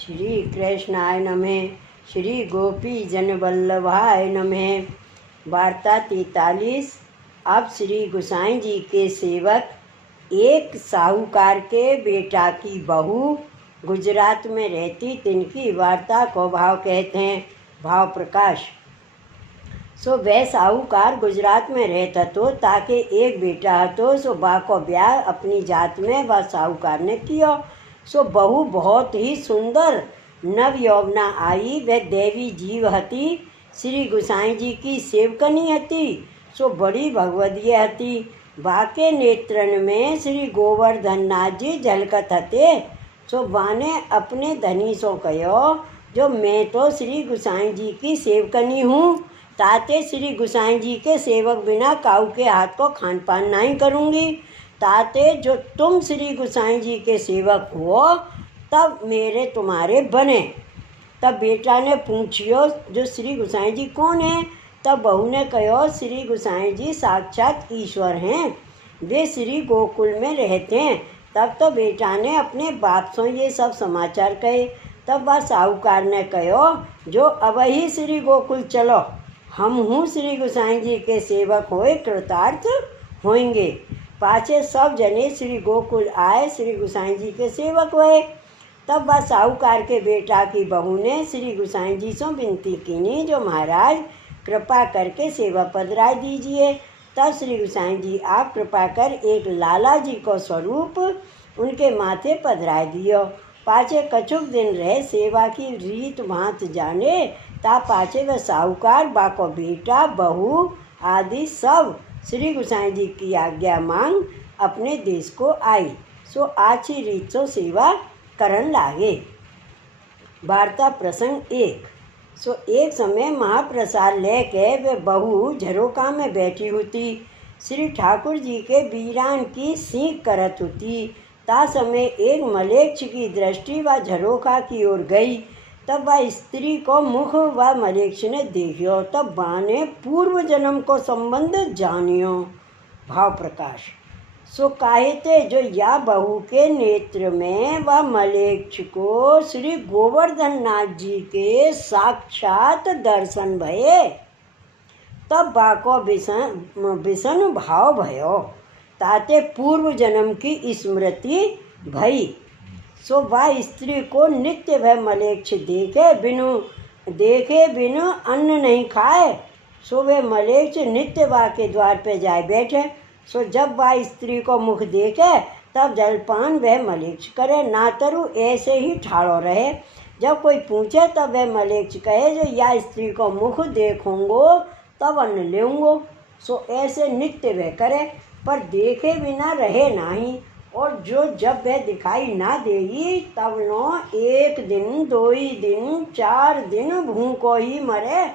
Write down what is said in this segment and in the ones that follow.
श्री कृष्णाय नमः। श्री गोपी जन वल्लभाय नमः। वार्ता 43। अब श्री गोसाई जी के सेवक एक साहूकार के बेटा की बहू गुजरात में रहती, तिनकी वार्ता को भाव कहते हैं। भाव प्रकाश। सो वह साहूकार गुजरात में रहता तो ताके एक बेटा हतो। सो बा को ब्याह अपनी जात में वह साहूकार ने किया। सो बहू बहुत ही सुंदर नव यौवना आई। वह देवी जीव हती, श्री गोसाई जी की सेवकनी हती। सो बड़ी भगवदीय हती। बाके नेत्रन में श्री गोवर्धन नाथ जी झलकत हते। सो बाने अपने धनी सो कहो, जो मैं तो श्री गोसाई जी की सेवकनी हूँ, ताते श्री गोसाई जी के सेवक बिना काऊ के हाथ को खान पान नहीं करूँगी। ताते जो तुम श्री गोसाई जी के सेवक हो तब मेरे तुम्हारे बने। तब बेटा ने पूछियो, जो श्री गोसाई जी कौन है? तब बहू ने कहो, श्री गोसाई जी साक्षात ईश्वर हैं, वे श्री गोकुल में रहते हैं। तब तो बेटा ने अपने बाप से ये सब समाचार कहे। तब वह साहूकार ने कहो, जो अब ही श्री गोकुल चलो, हम हूँ श्री गोसाई जी के सेवक होए कृतार्थ होंगे। पाछे सब जने श्री गोकुल आए, श्री गोसाई जी के सेवक हुए। तब वह साहूकार के बेटा की बहू ने श्री गोसाई जी से विनती कीनी, जो महाराज कृपा करके सेवा पधराई दीजिए। तब श्री गोसाई जी आप कृपा कर एक लाला जी को स्वरूप उनके माथे पधराई दियो। पाछे कछुक दिन रहे सेवा की रीत भांत जाने। ता पाछे वह साहूकार बाको बेटा बहू आदि सब श्री गोसाई जी की आज्ञा मांग अपने देश को आई। सो आछी रीत सो सेवा करन लागे। वार्ता प्रसंग 1। सो एक समय महाप्रसाद लेके वे बहू झरोका में बैठी होती, श्री ठाकुर जी के वीरान की सीख करत होती। ता समय एक मलेच्छ की दृष्टि व झरोका की ओर गई। तब वह स्त्री को मुख व मलेच्छ ने देखियो। तब बाने पूर्व जन्म को संबंध जानियो। भाव प्रकाश। सो काहेते जो या बहू के नेत्र में व मलेच्छ को श्री गोवर्धन नाथ जी के साक्षात दर्शन भये। तब बाको विषण भाव भयो, ताते पूर्व जन्म की स्मृति भई। सो वह स्त्री को नित्य भय मलेच्छ देखे बिनु अन्न नहीं खाए। सो वे मलेच्छ नित्य बा के द्वार पे जाए बैठे। सो जब वह स्त्री को मुख देखे तब जलपान वह मलेच्छ करे, ना तरु ऐसे ही ठाड़ो रहे। जब कोई पूछे तब वह मलेच्छ कहे, जो या स्त्री को मुख देखूंगो तब अन्न लेऊंगो। सो ऐसे नित्य वह करे, पर देखे बिना रहे नहीं। और जो जब वह दिखाई ना देगी तब नो एक दिन 2 दिन 4 दिन भूखो ही मरे,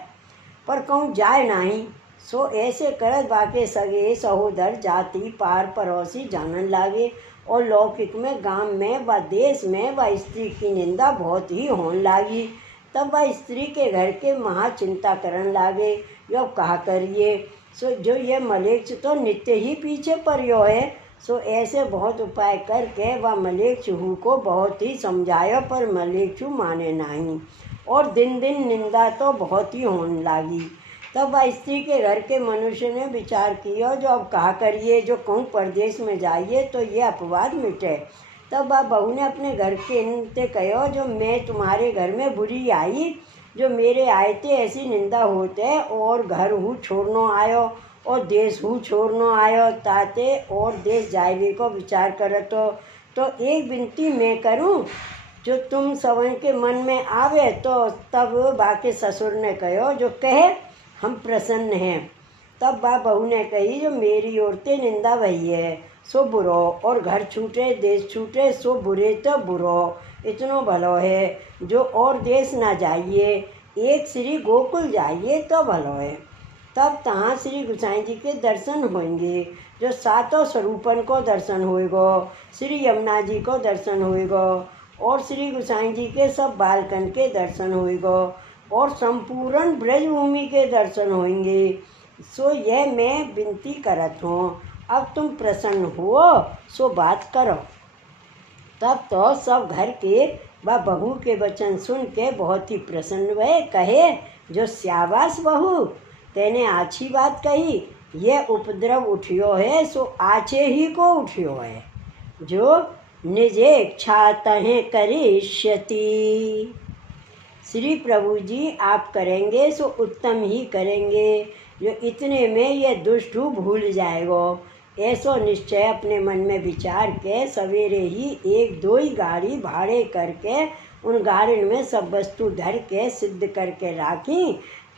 पर कहूँ जाए नहीं। सो ऐसे करत बाके सगे सहोदर जाति पार पड़ोसी जानन लागे। और लौकिक में गांव में व देश में वह स्त्री की निंदा बहुत ही होने लागी। तब वह स्त्री के घर के महा चिंता करन लागे, यो कहा करिए। सो जो ये मलेच्छ तो नित्य ही पीछे पड़ियो है। सो ऐसे बहुत उपाय करके वह मलेच्छु को बहुत ही समझायो, पर मलेच्छु माने नहीं। और दिन दिन निंदा तो बहुत ही होने लागी। तब वह स्त्री के घर के मनुष्य ने विचार किया, जो अब कहा करिए, जो कहूँ परदेश में जाइए तो ये अपवाद मिटे। तब वह बहू ने अपने घर के इनते कहो, जो मैं तुम्हारे घर में बुरी आई, जो मेरे आए थे ऐसी निंदा होते। और घर हूँ छोड़नो आयो और देश हूँ छोड़नो आयो, ताते और देश जाए को विचार करतो। तो एक विनती मैं करूँ, जो तुम सवन के मन में आवे। तो तब बाके ससुर ने कहो, जो कहे हम प्रसन्न हैं। तब बा बहू ने कही, जो मेरी औरतें निंदा भई है सो बुरो, और घर छूटे देश छूटे सो बुरे तो बुरो, इतनो भलो है। जो और देश ना जाइए, एक श्री गोकुल जाइए तो भलो है। तब तहाँ श्री गोसाई जी के दर्शन होंगे, जो सातों स्वरूपन को दर्शन होएगो, श्री यमुना जी को दर्शन होएगो, और श्री गोसाई जी के सब बालकन के दर्शन होएगो, और संपूर्ण ब्रजभूमि के दर्शन होंगे। सो यह मैं विनती करत हूँ, अब तुम प्रसन्न हो सो बात करो। तब तो सब घर के वह बहू के वचन सुन के बहुत ही प्रसन्न हुए। कहे, जो श्याबाश बहू, तेने अच्छी बात कही। ये उपद्रव उठियो है सो आचे ही को उठियो है, जो निजे इच्छा तहें करिष्यति। श्री प्रभु जी, आप करेंगे सो उत्तम ही करेंगे, जो इतने में ये दुष्ट भूल जाएगो। ऐसो निश्चय अपने मन में विचार के सवेरे ही 1-2 ही गाड़ी भाड़े करके उन गाड़ी में सब वस्तु धर के सिद्ध करके राखी।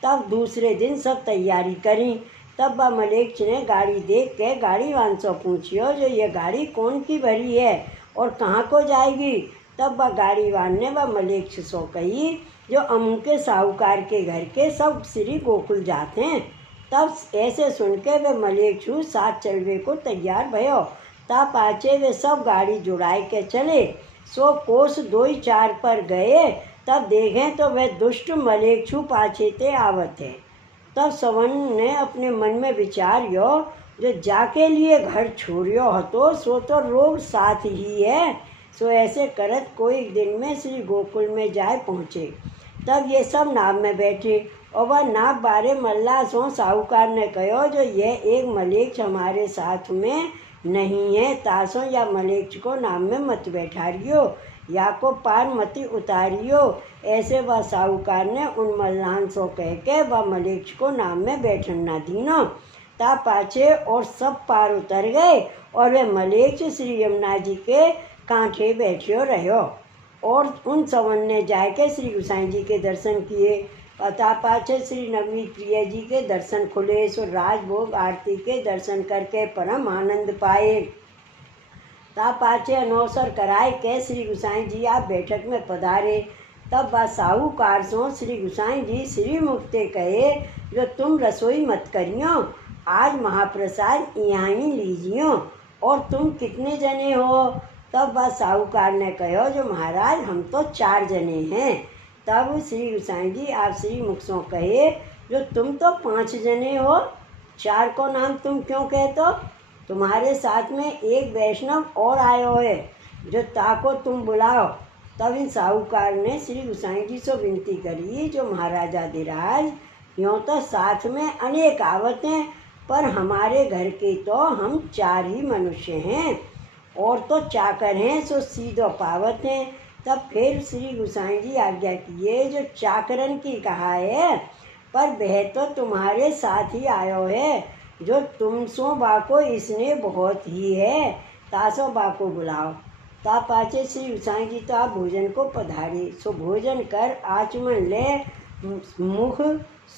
तब दूसरे दिन सब तैयारी करी। तब वह मलेच्छ ने गाड़ी देख के गाड़ीवान से पूछियो, जो ये गाड़ी कौन की भरी है और कहाँ को जाएगी। तब वह गाड़ीवान ने वह मलेच्छ सो कही, जो अमुक के साहूकार के घर के सब श्री गोकुल जाते हैं। तब ऐसे सुन के वे मलेच्छ साथ चलवे को तैयार भयो। तब पाचे वे सब गाड़ी जुड़ाए के चले। 100 कोस 2-4 पर गए। तब देखें तो वे दुष्ट मलेच्छ पाछे ते आवत है। तब सवन ने अपने मन में विचारियो, जो जाके लिए घर छोड़ियो हतो सो तो रोग साथ ही है। सो ऐसे करत कोई दिन में श्री गोकुल में जाए पहुँचे। तब ये सब नाव में बैठे और वह नाव बारे मल्ला सो साहूकार ने कहो, जो यह एक मलेच्छ हमारे साथ में नहीं है, तासो या मलेच्छ को नाव में मत बैठारियो, या को पार मती उतारियो। ऐसे वह साहूकार ने उन मल्लान सो कह के वह मलेच्छ को नाव में बैठन ना दीनो। ता पाछे और सब पार उतर गए और वे मलेच्छ श्री यमुना जी के कांठे बैठियो रहो। और उन सवन ने जाके श्री गोसाई जी के दर्शन किए। पता पाछे श्री नवनीत प्रिय जी के दर्शन खुले। सो राजभोग आरती के दर्शन करके परम आनंद पाए। ता पाछे अनौसर कराए के श्री गोसाई जी आप बैठक में पधारे। तब वह साहूकार सो श्री गोसाई जी श्री मुक्ते कहे, जो तुम रसोई मत करियो, आज महाप्रसाद यहाँ ही लीजियो। और तुम कितने जने हो। तब वह साहूकार ने कहो, जो महाराज हम तो 4 जने हैं। तब श्री गोसाई जी आप श्री मुख सो कहे, जो तुम तो 5 जने हो, 4 को नाम तुम क्यों कहते हो। तुम्हारे साथ में एक वैष्णव और आयो है, जो ताको तुम बुलाओ। तब इन साहूकार ने श्री गोसाई जी से विनती करी, जो महाराजाधिराज यूँ तो साथ में अनेक आवत हैं, पर हमारे घर के तो हम 4 ही मनुष्य हैं और तो चाकर हैं, सो सीधो पावत हैं। तब फिर श्री गोसाई जी आज्ञा किए, जो चाकरन की कहा है, पर वह तो तुम्हारे साथ ही आयो है, जो तुम सो बाको इसने बहुत ही है, तासो बाको बुलाओ। ता पाचे श्री गोसाई जी तो आप भोजन को पधारे। सो भोजन कर आचमन ले मुख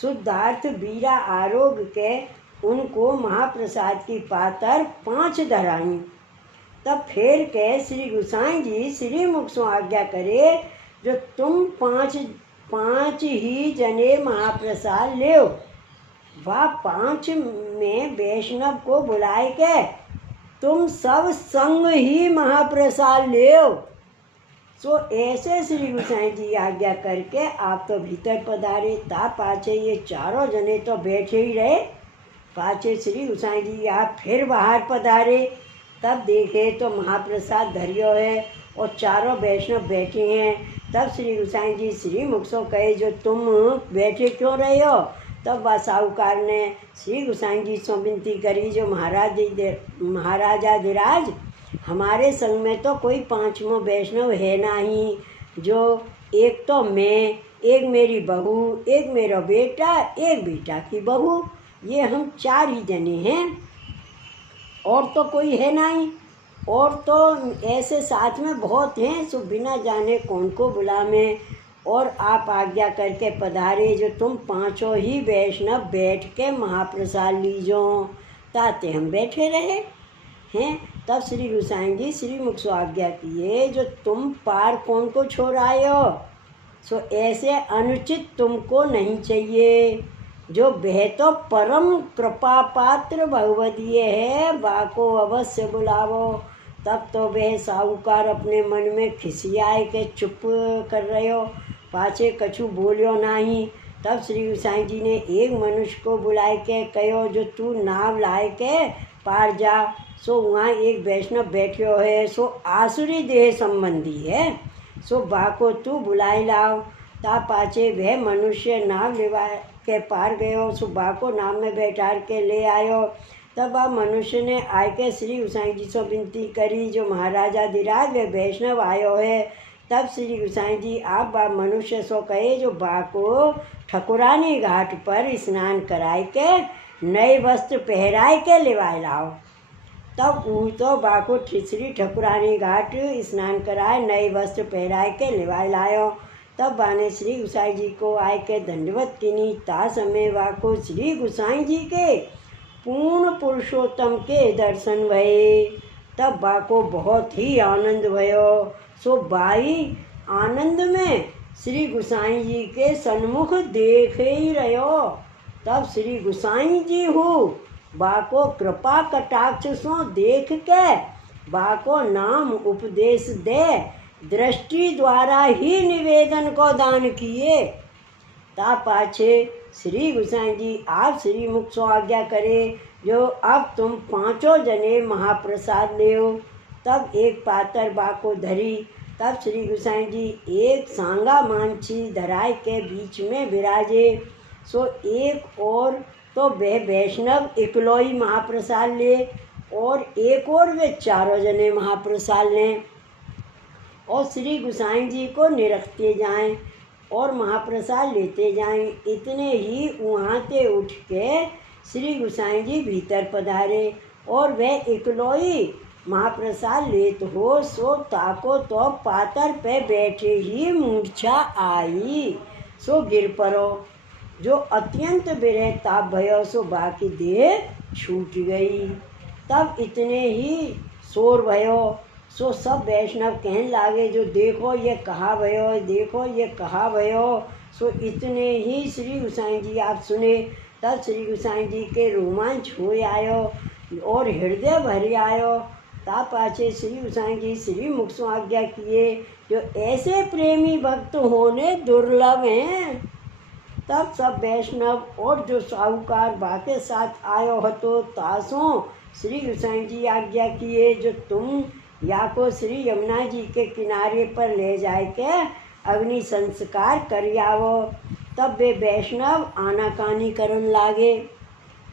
शुद्धार्थ बीरा आरोग्य के उनको महाप्रसाद की पातर 5 धराई। तब फिर के श्री गोसाई जी श्री मुख सो आज्ञा करे, जो तुम 5 ही जने महाप्रसाद ले। वह 5 में वैष्णव को बुलाए के तुम सब संग ही महाप्रसाद ले। सो ऐसे श्री गोसाई जी आज्ञा करके आप तो भीतर पधारे। ता पाछे ये 4 जने तो बैठे ही रहे। पाछे श्री गोसाई जी आप फिर बाहर पधारे। तब देखे तो महाप्रसाद धरियो है और 4 वैष्णव बैठे हैं। तब श्री गोसाई जी श्री मुख सो कहे, जो तुम बैठे क्यों रहे हो। तब वह साहूकार ने श्री गोसाई जी से विनती करी, जो महाराजाधिराज हमारे संग में तो कोई 5वां वैष्णव है नहीं, जो एक तो मैं, एक मेरी बहू, एक मेरा बेटा, एक बेटा की बहू, ये हम 4 ही जने हैं और तो कोई है नहीं। और तो ऐसे साथ में बहुत हैं, सो बिना जाने कौन को बुलावे। और आप आज्ञा करके पधारे, जो तुम 5 ही वैष्णव बैठ के महाप्रसाद लीजो। ताते हम बैठे रहे हैं। तब श्री गोसाई जी श्री मुख सो आज्ञा किए, जो तुम पार कौन को छोड़ आए हो। सो ऐसे अनुचित तुमको नहीं चाहिए। जो वह तो परम कृपा पात्र भगवदीय है, वाको अवश्य बुलावो। तब तो वह साहूकार अपने मन में खिसियाए के चुप कर रहे हो, पाछे कछु बोलियो नहीं। तब श्री गोसाई जी ने एक मनुष्य को बुलाए के कहो, जो तू नाव लाए के पार जा। सो वहाँ एक वैष्णव बैठो है, सो आसुरी देह संबंधी है। सो बाको तू बुलाई लाओ। ता पाचे वह मनुष्य नाव लेवा के पार गयो। सो बाको नाव में बैठार के ले आयो। तब आ मनुष्य ने आके श्री गोसाई जी से विनती करी, जो महाराजा धीराज वे वैष्णव आयो है। तब श्री गोसाई जी आप बा मनुष्य सो कहे, जो बाको ठकुरानी घाट पर स्नान कराए के नए वस्त्र पहराए के लेवाए लाओ। तब ऊ तो बाको श्री ठकुरानी घाट स्नान कराए नए वस्त्र पहराए के लेवाए लायो। तब बाने श्री गोसाई जी को आए के दंडवत किनी। ता समय बाको श्री गोसाई जी के पूर्ण पुरुषोत्तम के दर्शन भये। तब बाको बहुत ही आनंद भयो। सो बाई आनंद में श्री गोसाई जी के सन्मुख देख ही रहो। तब श्री गोसाई जी हो बाको कृपा कटाक्ष सो देख के बाको नाम उपदेश दे दृष्टि द्वारा ही निवेदन को दान किए। ता पाछे श्री गोसाई जी आप श्री मुख सो आज्ञा करे, जो अब तुम 5 जने महाप्रसाद लेओ। तब एक पातर बाको धरी। तब श्री गोसाई जी एक सांगा मांछी धराय के बीच में विराजे। सो एक और तो वह वैष्णव इकलोई महाप्रसाद ले, और एक और वे 4 जने महाप्रसाद लें और श्री गोसाई जी को निरखते जाएं और महाप्रसाद लेते जाएं। इतने ही वहाँ से उठ के श्री गोसाई जी भीतर पधारे, और वह इकलोई महाप्रसाद लेत हो। सो ताको तो पातर पे बैठे ही मूर्छा आई। सो गिर पड़ो, जो अत्यंत विरह ताप भयो। सो बाकी देह छूट गई। तब इतने ही शोर भयो। सो सब वैष्णव कहने लागे, जो देखो ये कहाँ भयो, देखो ये कहाँ भयो। सो इतने ही श्री गोसाई जी आप सुने। तब श्री गोसाई जी के रोमांच हो आयो और हृदय भर आयो। ता पाछे श्री गोसाई जी श्री मुख से आज्ञा किए, जो ऐसे प्रेमी भक्त होने दुर्लभ हैं। तब सब वैष्णव और जो साहूकार बाके साथ आयो हतो, तासों श्री गोसाई जी आज्ञा किए, जो तुम या को श्री यमुना जी के किनारे पर ले जाए के अग्नि संस्कार कर आवो। तब वे वैष्णव आनाकानी करन लागे।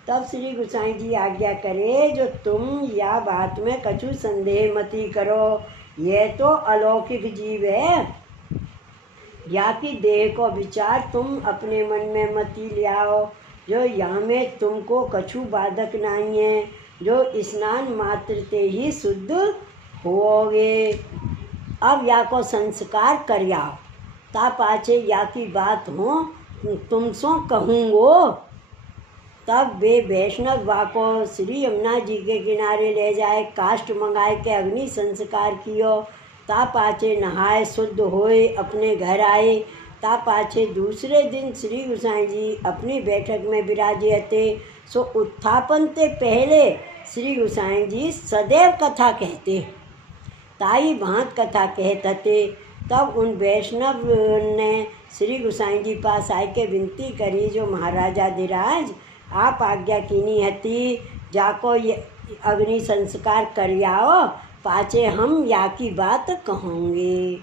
तब श्री गोसाई जी आज्ञा करे, जो तुम या बात में कछु संदेह मती करो। यह तो अलौकिक जीव है, या कि देह को विचार तुम अपने मन में मती लियाओ। जो यहाँ में तुमको कछु बाधक नहीं है, जो स्नान मात्र ते ही शुद्ध होगे। अब या को संस्कार कर आओ। ता पाछे या की बात हो तुमसो कहूँगो। तब वे वैष्णव बाको श्री यमुना जी के किनारे ले जाए, काष्ठ मंगाए के अग्नि संस्कार कियो। ता पाछे नहाए शुद्ध होए अपने घर आए। ता पाछे दूसरे दिन श्री गोसाई जी अपनी बैठक में विराजे हते। सो उत्थापन ते पहले श्री गोसाई जी सदैव कथा कहते, ताई भांत कथा कहत हते। तब उन वैष्णव ने श्री गोसाई जी पास आए के विनती करी, जो महाराजा धीराज आप आज्ञा कीनी हती, जाको ये अग्नि संस्कार कर आओ, पाछे हम या की बात कहोगे।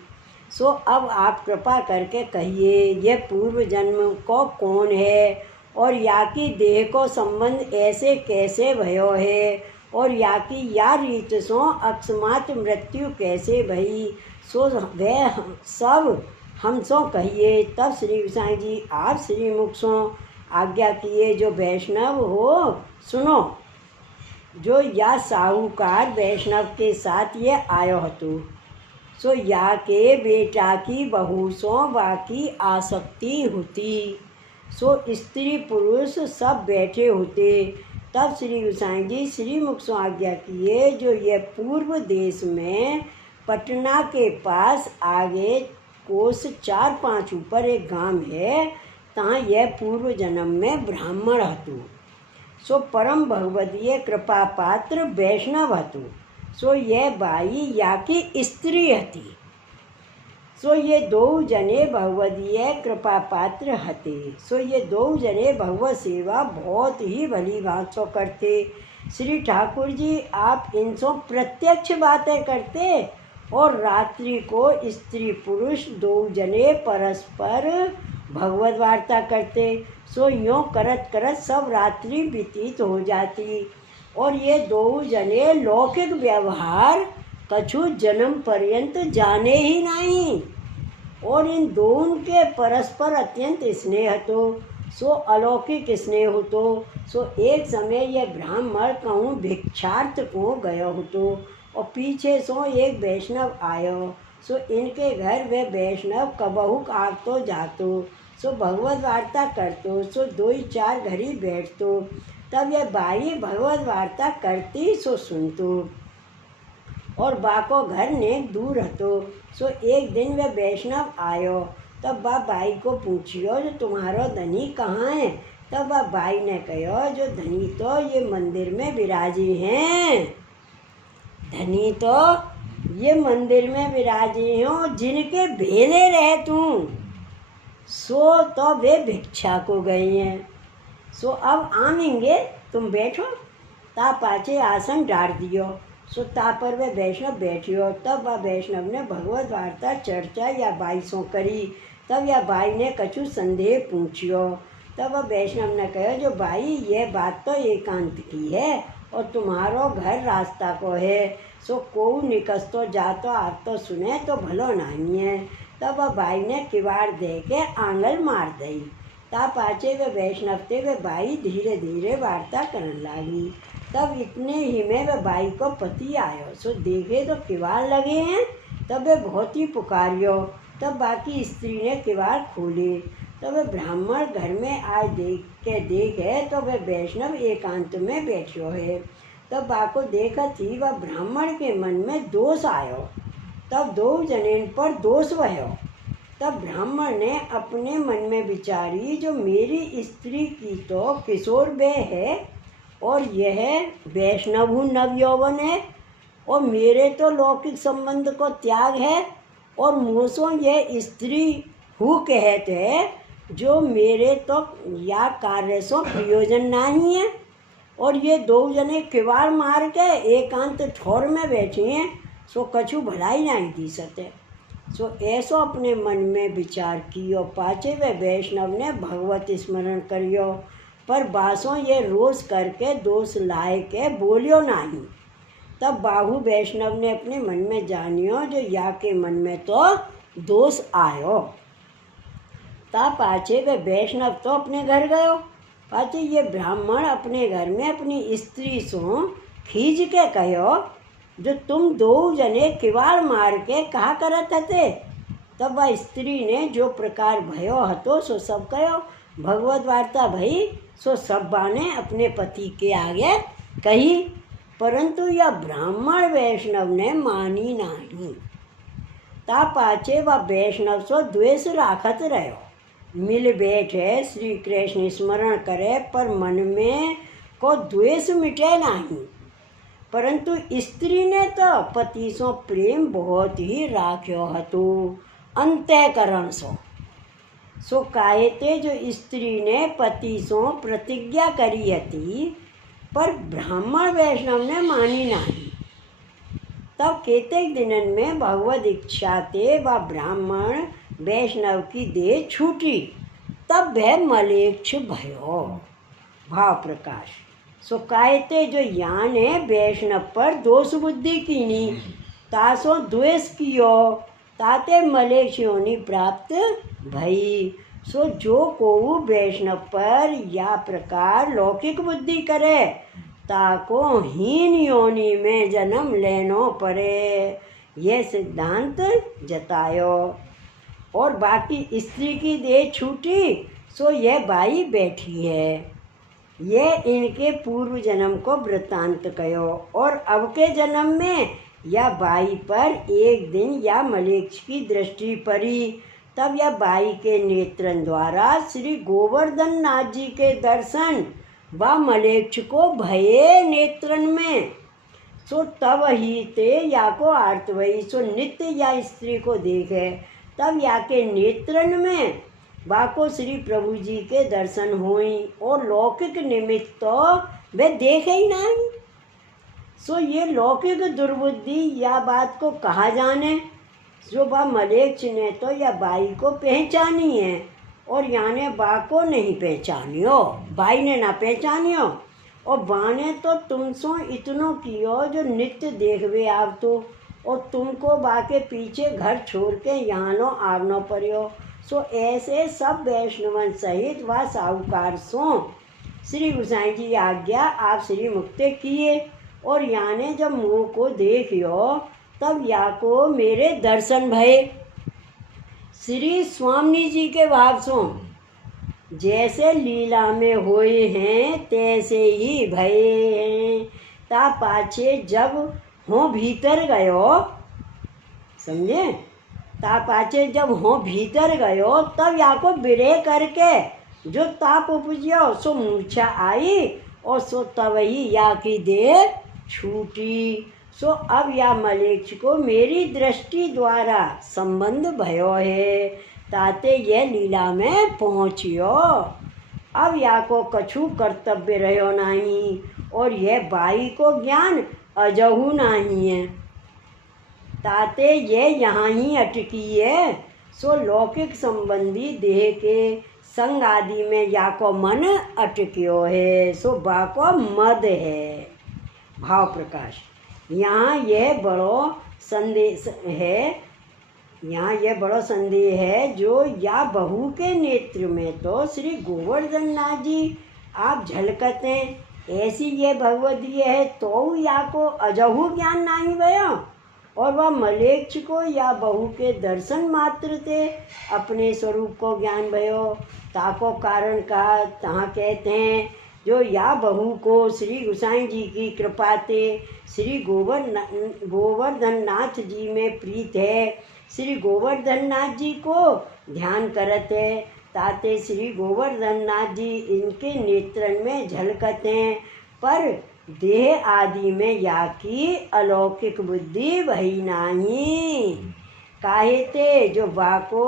सो अब आप कृपा करके कहिए, ये पूर्व जन्म को कौन है, और या की देह को संबंध ऐसे कैसे भयो है, और या की या रीत सो अकस्मात मृत्यु कैसे भई। सो वह सब हम सो कहिए। तब श्री गोसाई जी आप श्री मुख सो आज्ञा किए, जो वैष्णव हो सुनो। जो या साहूकार वैष्णव के साथ ये आयो हतो, सो या के बेटा की बहू सो बाकी आसक्ति होती। सो स्त्री पुरुष सब बैठे होते। तब श्री गोसाई जी श्री मुख से आज्ञा किए, जो ये पूर्व देश में पटना के पास आगे कोस 4-5 ऊपर एक गांव है, तहाँ यह पूर्व जन्म में ब्राह्मण हतु। सो परम भगवदीय कृपा पात्र वैष्णव हतु। सो यह बाई या की स्त्री हती। सो ये 2 जने भगवदीय कृपा पात्र हते। सो ये 2 जने भगवत सेवा बहुत ही भली भांत सो करते। श्री ठाकुर जी आप इनसो प्रत्यक्ष बातें करते और रात्रि को स्त्री पुरुष दो जने परस्पर भगवत वार्ता करते। सो यूँ करत करत सब रात्रि व्यतीत हो जाती और ये दो जने लौकिक व्यवहार कछु जन्म पर्यंत जाने ही नहीं। और इन दोनों के परस्पर अत्यंत स्नेह तो सो अलौकिक स्नेह हो तो सो एक समय ये ब्राह्मण कहूँ भिक्षार्थ को गयो हो तो और पीछे सो एक वैष्णव आयो। सो इनके घर वे वैष्णव कबहू आवतो जातो सो भगवत वार्ता करतो। सो दो ही चार घड़ी बैठतो तब यह बाई भगवत वार्ता करती सो सुनतो और बाको घर ने दूर हतो। सो एक दिन वह वैष्णव आयो तब बा बाई को पूछियो जो तुम्हारो धनी कहाँ है। तब वह बाई ने कहो जो धनी तो ये मंदिर में विराजी हैं, धनी तो ये मंदिर में विराजी हो जिनके भेले रह तू सो तो वे भिक्षा को गई हैं। सो अब आवेंगे तुम बैठो। ता पाचे आसन डाल दियो। सो ता पर वे वैष्णव बैठियो। तब वह वैष्णव ने भगवत वार्ता चर्चा या बाई सो करी। तब या बाई ने कछु संदेह पूछियो। तब वह वैष्णव ने कहो जो बाई ये बात तो एकांत की है और तुम्हारो घर रास्ता को है सो को निकस तो जातो आप तो सुने तो भलो नहीं है। तब वह बाई ने किवाड़ दे के आंगल मार दई। ता पाचे वे वैष्णव थे वे बाई धीरे धीरे वार्ता करने लगी। तब इतने ही में वे बाई को पति आयो। सो देखे तो किवाड़ लगे हैं। तब वे बहुत ही पुकारियो। तब बाकी स्त्री ने किवाड़ खोले। तब वे ब्राह्मण घर में आज देखे तो वे वैष्णव एकांत में बैठियो है। तब बाको देखा थी वह ब्राह्मण के मन में दोष आयो। तब दो जनेन पर दोष भयो। तब ब्राह्मण ने अपने मन में विचारी जो मेरी स्त्री की तो किशोर बे है और यह वैष्णव नव यौवन है और मेरे तो लौकिक संबंध को त्याग है और मुँसों यह स्त्री हु कहते है जो मेरे तो या कार्य सो प्रयोजन नहीं है। और ये दो जने किवाड़ मार के एकांत ठौर में बैठे हैं सो कछु भलाई नहीं दी सके। सो ऐसो अपने मन में विचार कियो। पाचे वे वैष्णव ने भगवत स्मरण करियो पर बासों ये रोज करके दोष लाए के बोलियो नहीं। तब बाहु वैष्णव ने अपने मन में जानियो जो या के मन में तो दोष आयो। ता पाचे वे वैष्णव तो अपने घर गयो। पाचे ये ब्राह्मण अपने घर में अपनी स्त्री सो खींच के कहो जो तुम दो जने किवाड़ मार के कहा करत हते। तब वह स्त्री ने जो प्रकार भयो हतो सो सब कहो। भगवत वार्ता भई सो सब बाने अपने पति के आगे कही परंतु यह ब्राह्मण वैष्णव ने मानी नहीं। ता पाचे वह वैष्णव सो द्वेष राखत रहो। मिल बैठे श्री कृष्ण स्मरण करे पर मन में को द्वेष मिटे नहीं। परंतु स्त्री ने तो पति सो प्रेम बहुत ही राख्यो हतो अंतःकरण सो कायते जो स्त्री ने पति सो प्रतिज्ञा करी हती पर ब्राह्मण वैष्णव ने मानी नहीं। तब केतेक दिनन में भगवत इच्छा ते व ब्राह्मण वैष्णव की देह छूटी। तब वह मलेच्छ भयो। भाव प्रकाश सो कायते जो यान है वैष्णव पर दोष बुद्धि कीनी तासो द्वेष कियो ताते मलेच्छ योनि प्राप्त भई। सो जो को वैष्णव पर या प्रकार लौकिक बुद्धि करे ताको हीन योनि में जन्म लेनो पड़े यह सिद्धांत जतायो। और बाकी स्त्री की देह छूटी सो यह बाई बैठी है। यह इनके पूर्व जन्म को वृत्तांत कयो। और अब के जन्म में या बाई पर एक दिन या मलेच्छ की दृष्टि पड़ी। तब यह बाई के नेत्रन द्वारा श्री गोवर्धन नाथ जी के दर्शन व मलेच्छ को भये नेत्रन में। सो तब ही ते या को आर्तवई सो नित्य या स्त्री को देखे। तब या के नेत्रन में बाको श्री प्रभु जी के दर्शन हुई और लौकिक निमित्त तो वे देखे ही नहीं। सो ये लौकिक दुर्बुद्धि या बात को कहा जाने, जो बा मलेच्छ ने तो या बाई को पहचानी है और याने बा को नहीं पहचानियो, बाई ने ना पहचानियो। और बाने तो तुम सो इतनो कियो जो नित्य देखवे आव तो, और तुमको बा के पीछे घर छोड़ के यहाँ नो आवनो पर्यो। सो ऐसे सब वैष्णवन सहित व साहूकार सो श्री गोसाई जी आज्ञा आप श्री मुक्ते किए। और याने जब मुँह को देखियो तब या को मेरे दर्शन भये। श्री स्वामी जी के भाव सो जैसे लीला में होए हैं तैसे ही भये हैं। ता पाछे जब हो भीतर गयो, समझे, ता पाछे जब हो भीतर गयो तब या को बिरे करके जो ताप उपजियो सो मूर्छा आई और सो तब ही या की देह छूटी। सो अब या मलेच्छ को मेरी दृष्टि द्वारा संबंध भयो है, ताते यह लीला में पहुँचियो। अब या को कछु कर्तव्य रहो नहीं और यह बाई को ज्ञान अजहू नहीं है, ताते ये यहाँ ही अटकी है। सो लौकिक संबंधी देह के संग आदि में या को मन अटक्यो है, सो बा को मद है। भाव प्रकाश यहाँ यह बड़ो संदेश है, यहाँ यह बड़ो संदेह है जो या बहू के नेत्र में तो श्री गोवर्धन नाथ जी आप झलकते, ऐसी ये भगवती है तो या को अजहू ज्ञान नहीं भयो। और वह मलेच्छ को या बहू के दर्शन मात्र से अपने स्वरूप को ज्ञान भयो। ताको कारण कहा तहाँ कहते हैं जो या बहू को श्री गोसाई जी की कृपा से श्री गोवर्धन नाथ जी में प्रीत है, श्री गोवर्धन नाथ जी को ध्यान करते हैं, ताते श्री गोवर्धन नाथ जी इनके नेत्रन में झलकते हैं। पर देह आदि में या की अलौकिक बुद्धि वही नहीं, काहे ते जो बाको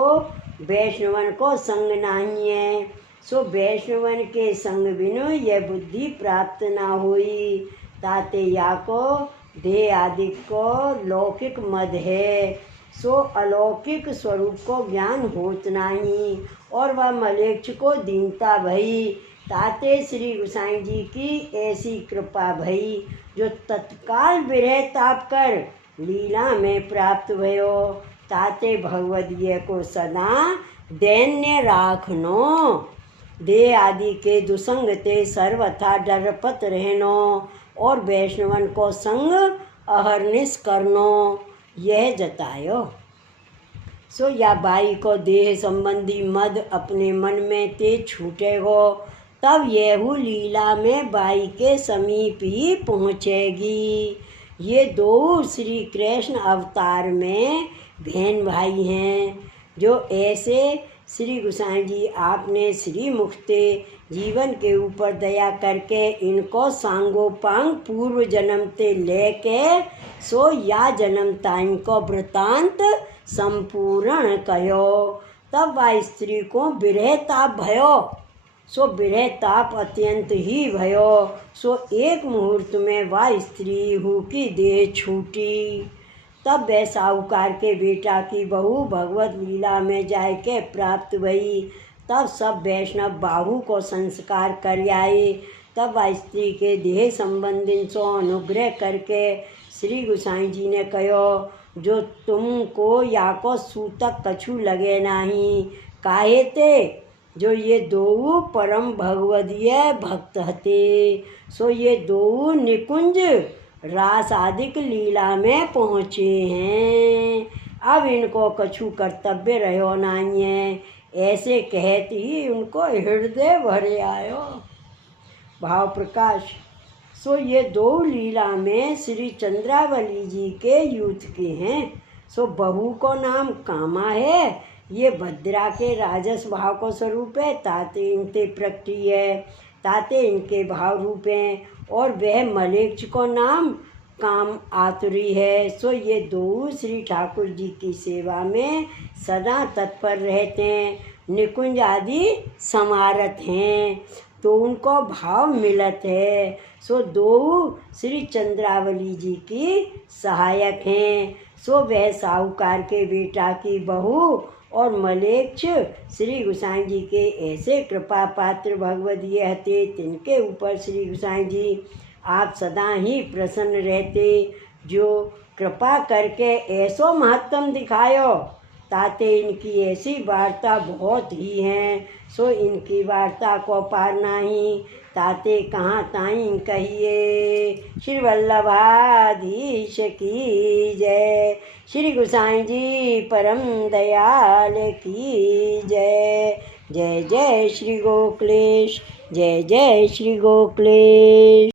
वैष्णवन को संग नहीं है। सो वैष्णवन के संग बिनु यह बुद्धि प्राप्त ना हुई, ताते या को देह आदि को लौकिक मद है। सो अलौकिक स्वरूप को ज्ञान होत नहीं और वह मलेच्छ को दीनता भई, ताते श्री गोसाई जी की ऐसी कृपा भई जो तत्काल विरह ताप कर लीला में प्राप्त भयो। ताते भगवदीय को सदा दैन्य राखनो, देह आदि के दुसंग ते सर्वथा डरपत रहनो और वैष्णवन को संग अहरनिश करनो, यह जतायो। सो या बाई को देह संबंधी मद अपने मन में ते छूटे हो, तब येहू लीला में बाई के समीप ही पहुँचेगी। ये दो श्री कृष्ण अवतार में बहन भाई हैं, जो ऐसे श्री गोसाई जी आपने श्री मुक्ते जीवन के ऊपर दया करके इनको सांगोपांग पूर्व जन्म ते लेके सो या जन्म ताइन को वृतांत संपूर्ण कयो। तब वह स्त्री को विरह ताप भयो, सो विरह ताप अत्यंत ही भयो। सो एक मुहूर्त में वह स्त्री हु की देह छूटी। तब वह साहूकार के बेटा की बहू भगवत लीला में जाय के प्राप्त भई। तब सब वैष्णव बाहू को संस्कार कर आए। तब वह स्त्री के देह संबंधी सो अनुग्रह करके श्री गोसाई जी ने कहो जो तुमको या को सूतक कछु लगे नहीं, काहे ते जो ये दो परम भगवदीय भक्त हते। सो ये दो निकुंज रास आदिक लीला में पहुँचे हैं, अब इनको कछु कर्तव्य रहो नहीं है। ऐसे कहती ही उनको हृदय भरे आयो। भाव प्रकाश। सो ये दो लीला में श्री चंद्रावली जी के यूथ के हैं। सो बहू को नाम कामा है, ये भद्रा के राजस भाव को स्वरूप है, ताते इनते प्रकृति है, ताते इनके भाव रूप हैं। और वह मलेच्छ को नाम काम आतुरी है। सो ये दो श्री ठाकुर जी की सेवा में सदा तत्पर रहते हैं, निकुंज आदि समारत हैं। तो उनको भाव मिलत है। सो दो श्री चंद्रावली जी की सहायक हैं। सो वह साहूकार के बेटा की बहू और मलेच्छ श्री गोसाई जी के ऐसे कृपा पात्र भगवदीय हते, तिनके ऊपर श्री गोसाई जी आप सदा ही प्रसन्न रहते, जो कृपा करके ऐसो महत्तम दिखायो, ताते इनकी ऐसी वार्ता बहुत ही हैं। सो इनकी वार्ता को पार नहीं, ताते कहाँ ताईं कहिए। श्री वल्लभाधीश की जय। श्री गोसाई जी परम दयाल की जय। जय जय श्री गोकुलेश, जय जय श्री गोकुलेश।